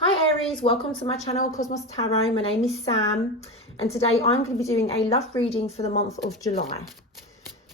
Hi Aries, welcome to my channel Cosmos Tarot. My name is Sam and today I'm going to be doing a love reading for the month of July.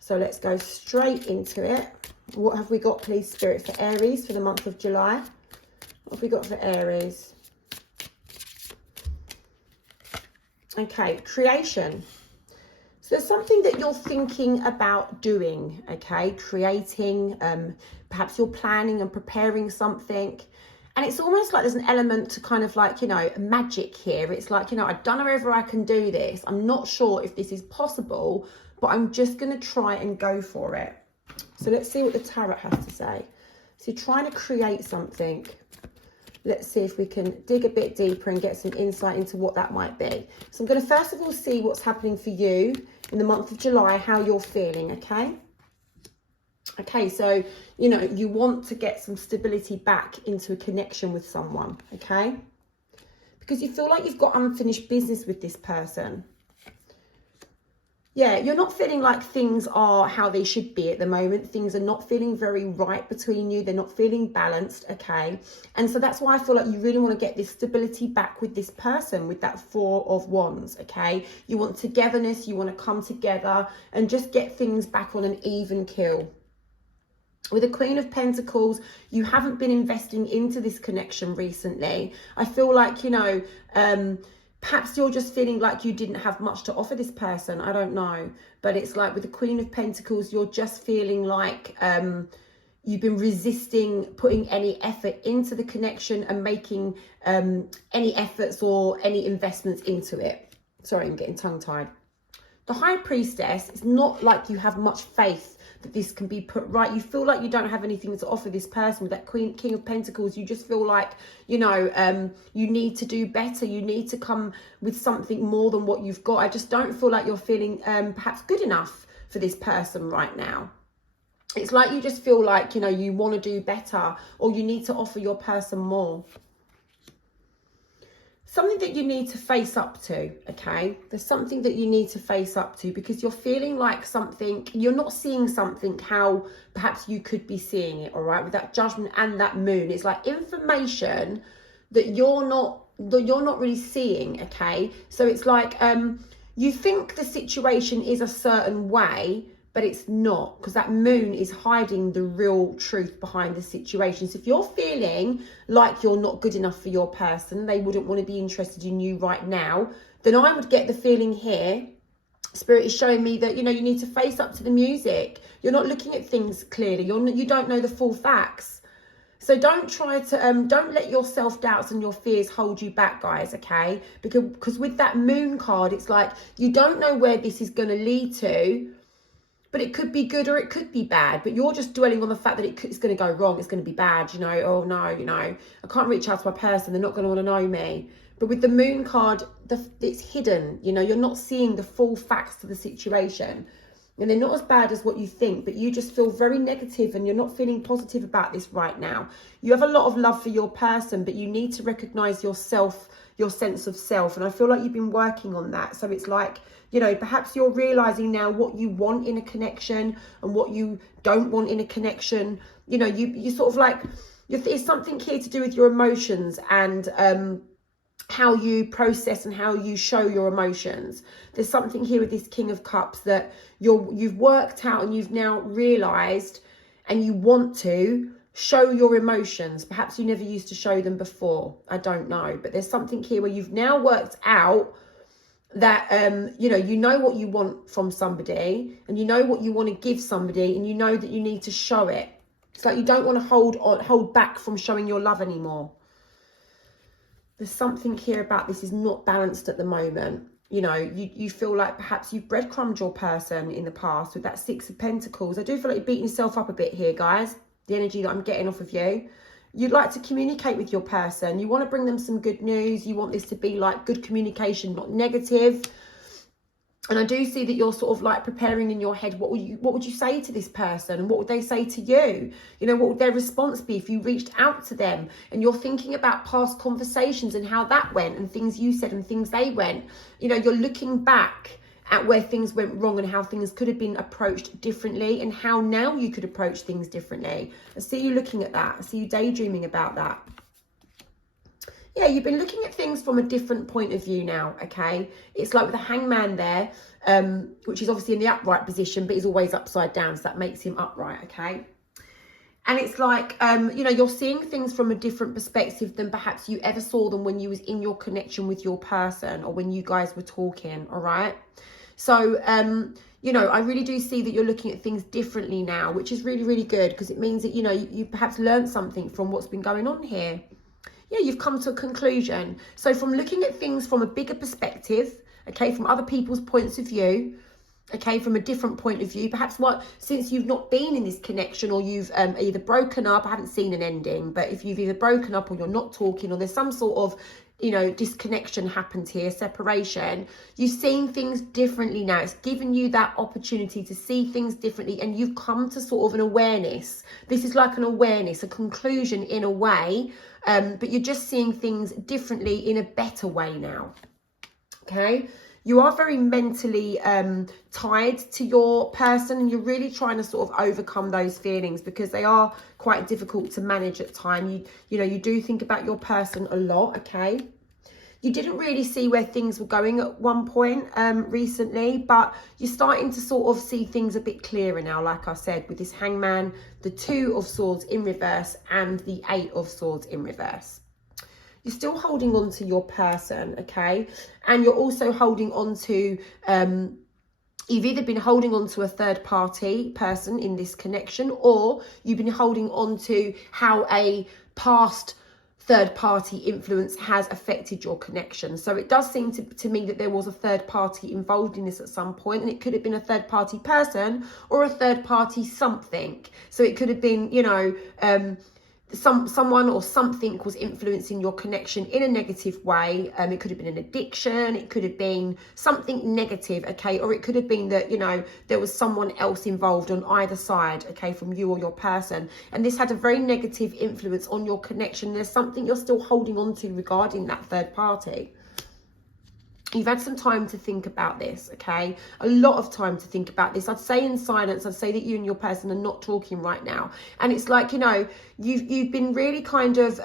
So let's go straight into it. What have we got, please, Spirit, for Aries for the month of July? What have we got for Aries? Okay, creation. So there's something that you're thinking about doing, okay? Creating, perhaps you're planning and preparing something. And it's almost like there's an element to kind of like, magic here. It's like, I don't know whether I can do this. I'm not sure if this is possible, but I'm just going to try and go for it. So let's see what the tarot has to say. So you're trying to create something. Let's see if we can dig a bit deeper and get some insight into what that might be. So I'm going to first of all see what's happening for you in the month of July, how you're feeling, okay? Okay, so, you want to get some stability back into a connection with someone, okay? Because you feel like you've got unfinished business with this person. Yeah, you're not feeling like things are how they should be at the moment. Things are not feeling very right between you. They're not feeling balanced, okay? And so that's why I feel like you really want to get this stability back with this person, with that Four of Wands, okay? You want togetherness. You want to come together and just get things back on an even keel. With the Queen of Pentacles, you haven't been investing into this connection recently. I feel like, perhaps you're just feeling like you didn't have much to offer this person. I don't know. But it's like with the Queen of Pentacles, you're just feeling like you've been resisting putting any effort into the connection and making any efforts or any investments into it. Sorry, I'm getting tongue-tied. The High Priestess, it's not like you have much faith that this can be put right. You feel like you don't have anything to offer this person. With that King of Pentacles, you just feel like, you need to do better. You need to come with something more than what you've got. I just don't feel like you're feeling perhaps good enough for this person right now. It's like you just feel like, you want to do better or you need to offer your person more. Something that you need to face up to, okay? There's something that you need to face up to because you're feeling like you're not seeing something how perhaps you could be seeing it, all right? With that Judgment and that Moon, it's like information that you're not really seeing, okay? So it's like you think the situation is a certain way, but it's not, because that Moon is hiding the real truth behind the situation. So if you're feeling like you're not good enough for your person, they wouldn't want to be interested in you right now, then I would get the feeling here, Spirit is showing me that, you need to face up to the music. You're not looking at things clearly. You don't know the full facts. So don't try to, don't let your self-doubts and your fears hold you back, guys, okay? Because with that Moon card, it's like, you don't know where this is going to lead to, but it could be good or it could be bad. But you're just dwelling on the fact that it's going to go wrong. It's going to be bad, oh no, I can't reach out to my person. They're not going to want to know me. But with the Moon card, it's hidden. You're not seeing the full facts to the situation. And they're not as bad as what you think, but you just feel very negative and you're not feeling positive about this right now. You have a lot of love for your person, but you need to recognize yourself, your sense of self. And I feel like you've been working on that. So it's like, perhaps you're realizing now what you want in a connection and what you don't want in a connection. You sort of like, it's something here to do with your emotions and how you process and how you show your emotions. There's something here with this King of Cups that you've worked out and you've now realized and you want to show your emotions. Perhaps you never used to show them before. I don't know. But there's something here where you've now worked out that, you know what you want from somebody and you know what you want to give somebody and you know that you need to show it. It's like you don't want to hold back from showing your love anymore. There's something here about this is not balanced at the moment. You feel like perhaps you've breadcrumbed your person in the past with that Six of Pentacles. I do feel like you're beating yourself up a bit here, guys. The energy that I'm getting off of you. You'd like to communicate with your person. You want to bring them some good news. You want this to be like good communication, not negative. And I do see that you're sort of like preparing in your head, what would you say to this person? And what would they say to you? What would their response be if you reached out to them? And you're thinking about past conversations and how that went and things you said and things they went. You're looking back at where things went wrong and how things could have been approached differently and how now you could approach things differently. I see you looking at that. I see you daydreaming about that. Yeah, you've been looking at things from a different point of view now, okay? It's like with the hangman there, which is obviously in the upright position, but he's always upside down, so that makes him upright, okay? And it's like, you know, you're seeing things from a different perspective than perhaps you ever saw them when you was in your connection with your person or when you guys were talking, all right? So, you know, I really do see that you're looking at things differently now, which is really, really good because it means that, you know, you perhaps learned something from what's been going on here. Yeah, you've come to a conclusion. So from looking at things from a bigger perspective, okay, from other people's points of view, okay, from a different point of view, perhaps since you've not been in this connection or you've either broken up, I haven't seen an ending, but if you've either broken up or you're not talking or there's some sort of, you know, disconnection happened here, separation, you've seen things differently now. It's given you that opportunity to see things differently and you've come to sort of an awareness. This is like an awareness, a conclusion in a way, but you're just seeing things differently in a better way now, okay? You are very mentally tied to your person and you're really trying to sort of overcome those feelings because they are quite difficult to manage at times. You know, you do think about your person a lot, okay? You didn't really see where things were going at one point recently, but you're starting to sort of see things a bit clearer now, like I said, with this hangman, the 2 of swords in reverse and the 8 of swords in reverse. You're still holding on to your person, okay? And you're also holding on to, you've either been holding on to a third party person in this connection or you've been holding on to how a past third party influence has affected your connection. So it does seem to me that there was a third party involved in this at some point, and it could have been a third party person or a third party something. So it could have been, you know, someone or something was influencing your connection in a negative way. It could have been an addiction, it could have been something negative, okay, or it could have been that, you know, there was someone else involved on either side, okay, from you or your person, and this had a very negative influence on your connection. There's something you're still holding on to regarding that third party. You've had some time to think about this, okay? A lot of time to think about this. I'd say in silence, I'd say that you and your person are not talking right now. And it's like, you know, you've been really kind of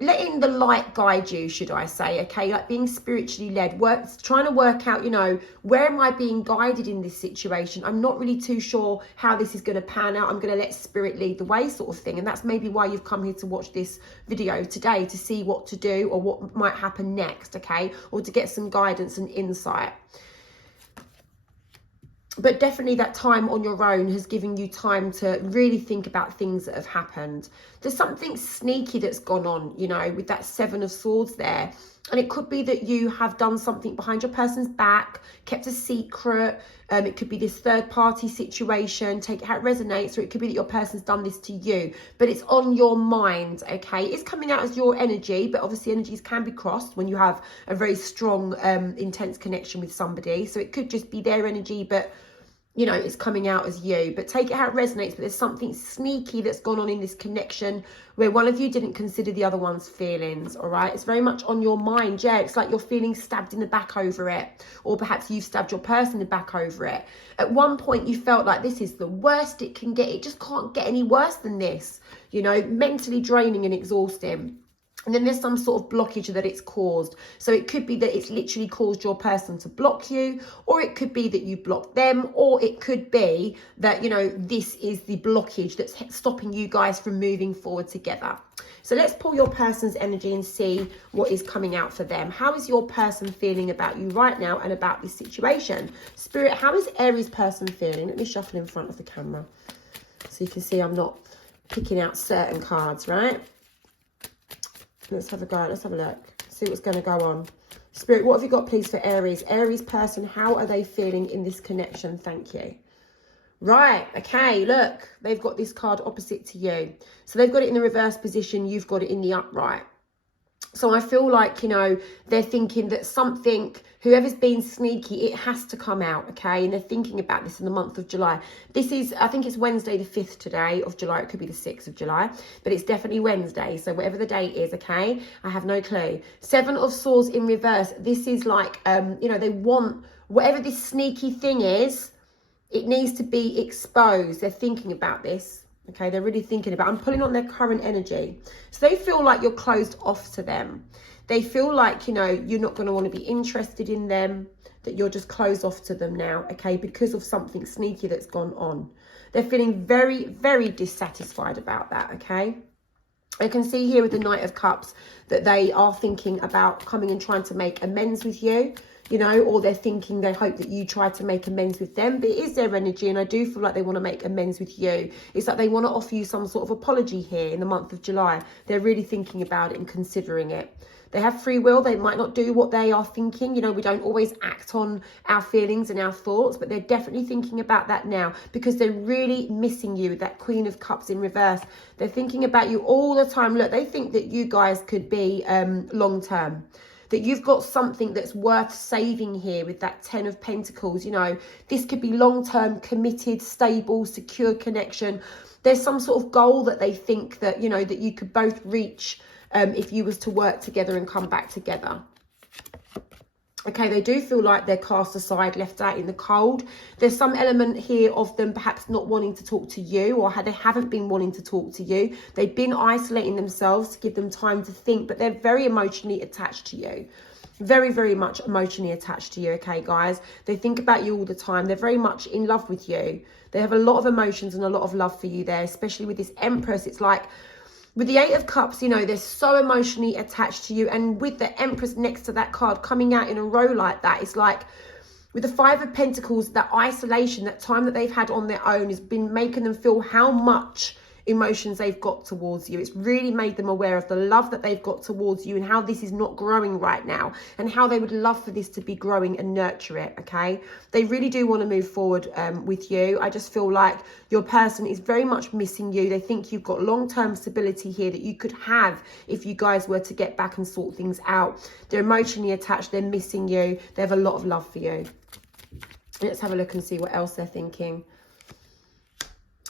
letting the light guide you, should I say, okay? Like being spiritually led, trying to work out, you know, where am I being guided in this situation? I'm not really too sure how this is going to pan out. I'm going to let spirit lead the way, sort of thing. And that's maybe why you've come here to watch this video today, to see what to do or what might happen next, okay? Or to get some guidance and insight. But definitely that time on your own has given you time to really think about things that have happened. There's something sneaky that's gone on, you know, with that 7 of swords there. And it could be that you have done something behind your person's back, kept a secret. It could be this third party situation, take it how it resonates, or it could be that your person's done this to you, but it's on your mind, okay? It's coming out as your energy, but obviously energies can be crossed when you have a very strong, intense connection with somebody. So it could just be their energy, but you know, it's coming out as you. But take it how it resonates. But there's something sneaky that's gone on in this connection where one of you didn't consider the other one's feelings, all right? It's very much on your mind, yeah. It's like you're feeling stabbed in the back over it. Or perhaps you've stabbed your person in the back over it. At one point, you felt like this is the worst it can get. It just can't get any worse than this. You know, mentally draining and exhausting. And then there's some sort of blockage that it's caused. So it could be that it's literally caused your person to block you, or it could be that you blocked them, or it could be that, you know, this is the blockage that's stopping you guys from moving forward together. So let's pull your person's energy and see what is coming out for them. How is your person feeling about you right now and about this situation? Spirit, how is Aries person feeling? Let me shuffle in front of the camera so you can see I'm not picking out certain cards, right? Let's have a go. Let's have a look. See what's going to go on. Spirit, what have you got, please, for Aries? Aries person, how are they feeling in this connection? Thank you. Right. Okay. Look, they've got this card opposite to you. So they've got it in the reverse position. You've got it in the upright. So I feel like, you know, they're thinking that something, whoever's been sneaky, it has to come out, okay? And they're thinking about this in the month of July. This is, I think it's Wednesday the 5th today of July. It could be the 6th of July, but it's definitely Wednesday. So whatever the date is, okay? I have no clue. 7 of Swords in reverse. This is like, you know, they want, whatever this sneaky thing is, it needs to be exposed. They're thinking about this. Okay, they're really thinking about, I'm pulling on their current energy. So they feel like you're closed off to them. They feel like, you know, you're not going to want to be interested in them, that you're just closed off to them now, okay, because of something sneaky that's gone on. They're feeling very, very dissatisfied about that, okay? I can see here with the Knight of Cups that they are thinking about coming and trying to make amends with you, you know, or they're thinking, they hope that you try to make amends with them. But it is their energy, and I do feel like they want to make amends with you. It's like they want to offer you some sort of apology here in the month of July. They're really thinking about it and considering it. They have free will. They might not do what they are thinking. You know, we don't always act on our feelings and our thoughts, but they're definitely thinking about that now because they're really missing you, that Queen of Cups in reverse. They're thinking about you all the time. Look, they think that you guys could be long term, that you've got something that's worth saving here with that 10 of Pentacles. You know, this could be long term, committed, stable, secure connection. There's some sort of goal that they think that, you know, that you could both reach if you was to work together and come back together. Okay, they do feel like they're cast aside, left out in the cold. There's some element here of them perhaps not wanting to talk to you, or they haven't been wanting to talk to you. They've been isolating themselves to give them time to think, but they're very emotionally attached to you. Very, very much emotionally attached to you, okay, guys? They think about you all the time. They're very much in love with you. They have a lot of emotions and a lot of love for you there, especially with this Empress. It's like, with the Eight of Cups, you know, they're so emotionally attached to you. And with the Empress next to that card coming out in a row like that, it's like with the Five of Pentacles, that isolation, that time that they've had on their own has been making them feel how much emotions they've got towards you. It's really made them aware of the love that they've got towards you and how this is not growing right now and how they would love for this to be growing and nurture it, okay? They really do want to move forward with you. I just feel like your person is very much missing you. They think you've got long-term stability here that you could have if you guys were to get back and sort things out. They're emotionally attached. They're missing you. They have a lot of love for you. Let's have a look and see what else they're thinking.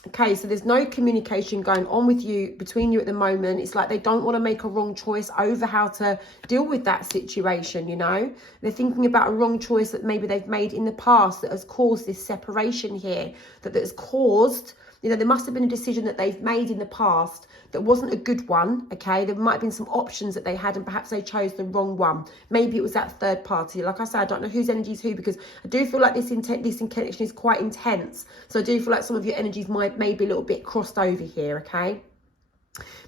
Okay, so there's no communication going on with you, between you at the moment. It's like they don't want to make a wrong choice over how to deal with that situation, you know. They're thinking about a wrong choice that maybe they've made in the past that has caused this separation here, that has caused, you know, there must have been a decision that they've made in the past that wasn't a good one, okay? There might have been some options that they had and perhaps they chose the wrong one. Maybe it was that third party. Like I said, I don't know whose energy is who, because I do feel like this connection is quite intense. So I do feel like some of your energies may be a little bit crossed over here, okay?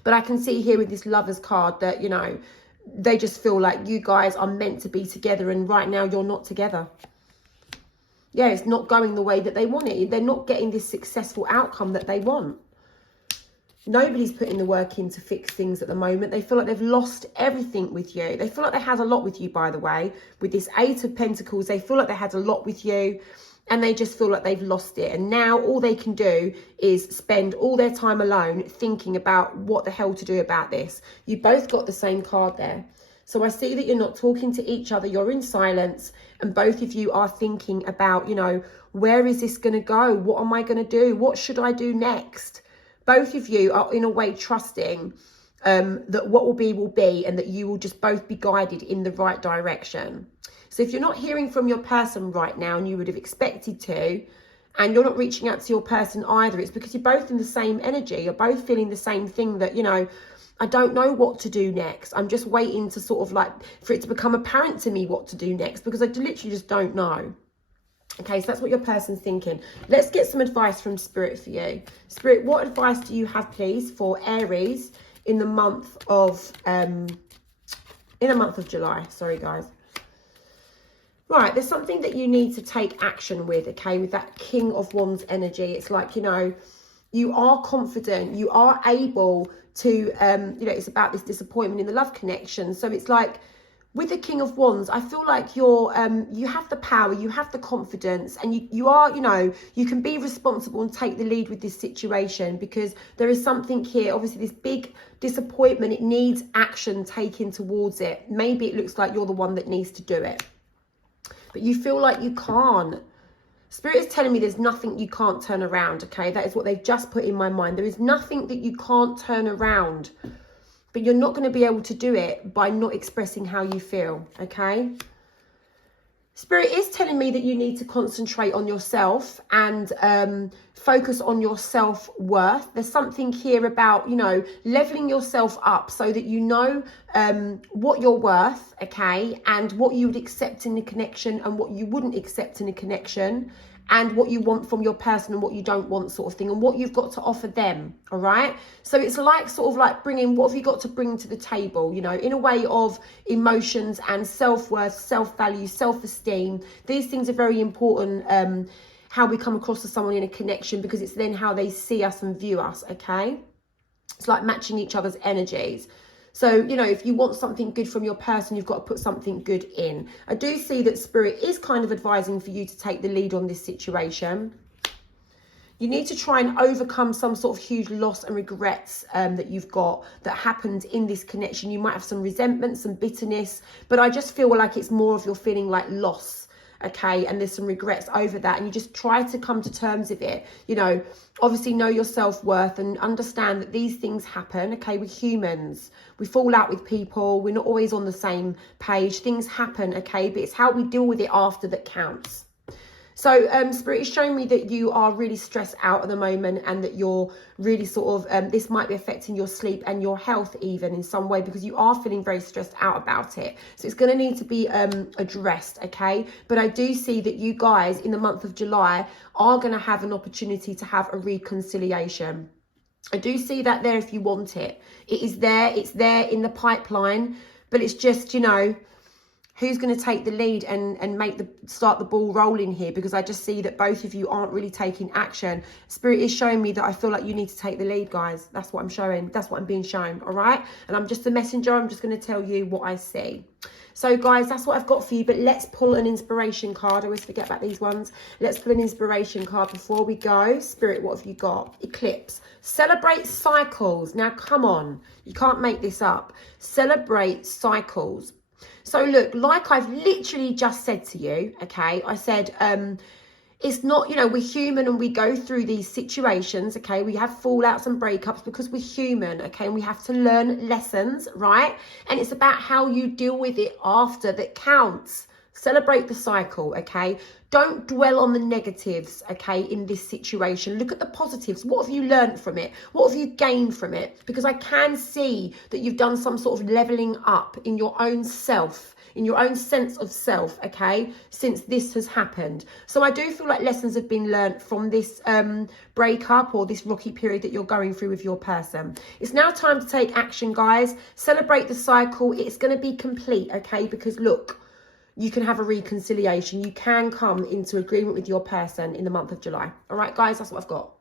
But I can see here with this Lovers card that, you know, they just feel like you guys are meant to be together and right now you're not together. Yeah, it's not going the way that they want it. They're not getting this successful outcome that they want. Nobody's putting the work in to fix things at the moment. They feel like they've lost everything with you. They feel like they had a lot with you, by the way. With this Eight of Pentacles, they feel like they had a lot with you and they just feel like they've lost it. And now all they can do is spend all their time alone thinking about what the hell to do about this. You both got the same card there. So I see that you're not talking to each other. You're in silence and both of you are thinking about, you know, where is this going to go? What am I going to do? What should I do next? Both of you are in a way trusting that what will be and that you will just both be guided in the right direction. So if you're not hearing from your person right now and you would have expected to, and you're not reaching out to your person either, it's because you're both in the same energy. You're both feeling the same thing that, you know, I don't know what to do next. I'm just waiting to sort of like for it to become apparent to me what to do next because I literally just don't know. Okay, so that's what your person's thinking. Let's get some advice from Spirit for you. Spirit, what advice do you have, please, for Aries in the month of July? Sorry, guys. Right, there's something that you need to take action with, okay, with that King of Wands energy. It's like, you know, you are confident, you are able to, you know, it's about this disappointment in the love connection. So it's like, with the King of Wands, I feel like you're, you have the power, you have the confidence, and you are, you know, you can be responsible and take the lead with this situation because there is something here, obviously this big disappointment, it needs action taken towards it. Maybe it looks like you're the one that needs to do it, but you feel like you can't. Spirit is telling me there's nothing you can't turn around, okay? That is what they've just put in my mind. There is nothing that you can't turn around. But you're not going to be able to do it by not expressing how you feel, okay? Spirit is telling me that you need to concentrate on yourself and focus on your self-worth. There's something here about, you know, leveling yourself up so that you know what you're worth, okay, and what you would accept in a connection and what you wouldn't accept in a connection, and what you want from your person and what you don't want, sort of thing, and what you've got to offer them. All right, so it's like sort of like bringing, what have you got to bring to the table, you know, in a way of emotions and self-worth, self-value, self-esteem. These things are very important, how we come across to someone in a connection, because it's then how they see us and view us. Okay, it's like matching each other's energies. So, you know, if you want something good from your person, you've got to put something good in. I do see that Spirit is kind of advising for you to take the lead on this situation. You need to try and overcome some sort of huge loss and regrets that you've got that happened in this connection. You might have some resentment, some bitterness, but I just feel like it's more of you're feeling like loss. Okay, and there's some regrets over that, and you just try to come to terms with it. You know, obviously know your self-worth and understand that these things happen. Okay, we're humans, we fall out with people, we're not always on the same page, things happen. Okay, but it's how we deal with it after that counts. So Spirit is showing me that you are really stressed out at the moment, and that you're really sort of, this might be affecting your sleep and your health even in some way, because you are feeling very stressed out about it. So it's going to need to be addressed, okay? But I do see that you guys in the month of July are going to have an opportunity to have a reconciliation. I do see that there if you want it. It is there, it's there in the pipeline, but it's just, you know, who's going to take the lead and start the ball rolling here? Because I just see that both of you aren't really taking action. Spirit is showing me that I feel like you need to take the lead, guys. That's what I'm showing. That's what I'm being shown, all right? And I'm just a messenger. I'm just going to tell you what I see. So, guys, that's what I've got for you. But let's pull an inspiration card. I always forget about these ones. Let's pull an inspiration card before we go. Spirit, what have you got? Eclipse. Celebrate cycles. Now, come on. You can't make this up. Celebrate cycles. So look, like I've literally just said to you, okay, I said, it's not, you know, we're human and we go through these situations, okay, we have fallouts and breakups because we're human, okay, and we have to learn lessons, right? And it's about how you deal with it after that counts. Celebrate the cycle, okay? Don't dwell on the negatives, okay, in this situation. Look at the positives. What have you learned from it? What have you gained from it? Because I can see that you've done some sort of leveling up in your own self, in your own sense of self, okay, since this has happened. So I do feel like lessons have been learned from this breakup or this rocky period that you're going through with your person. It's now time to take action, guys. Celebrate the cycle. It's going to be complete, okay, because look, you can have a reconciliation. You can come into agreement with your person in the month of July. All right, guys, that's what I've got.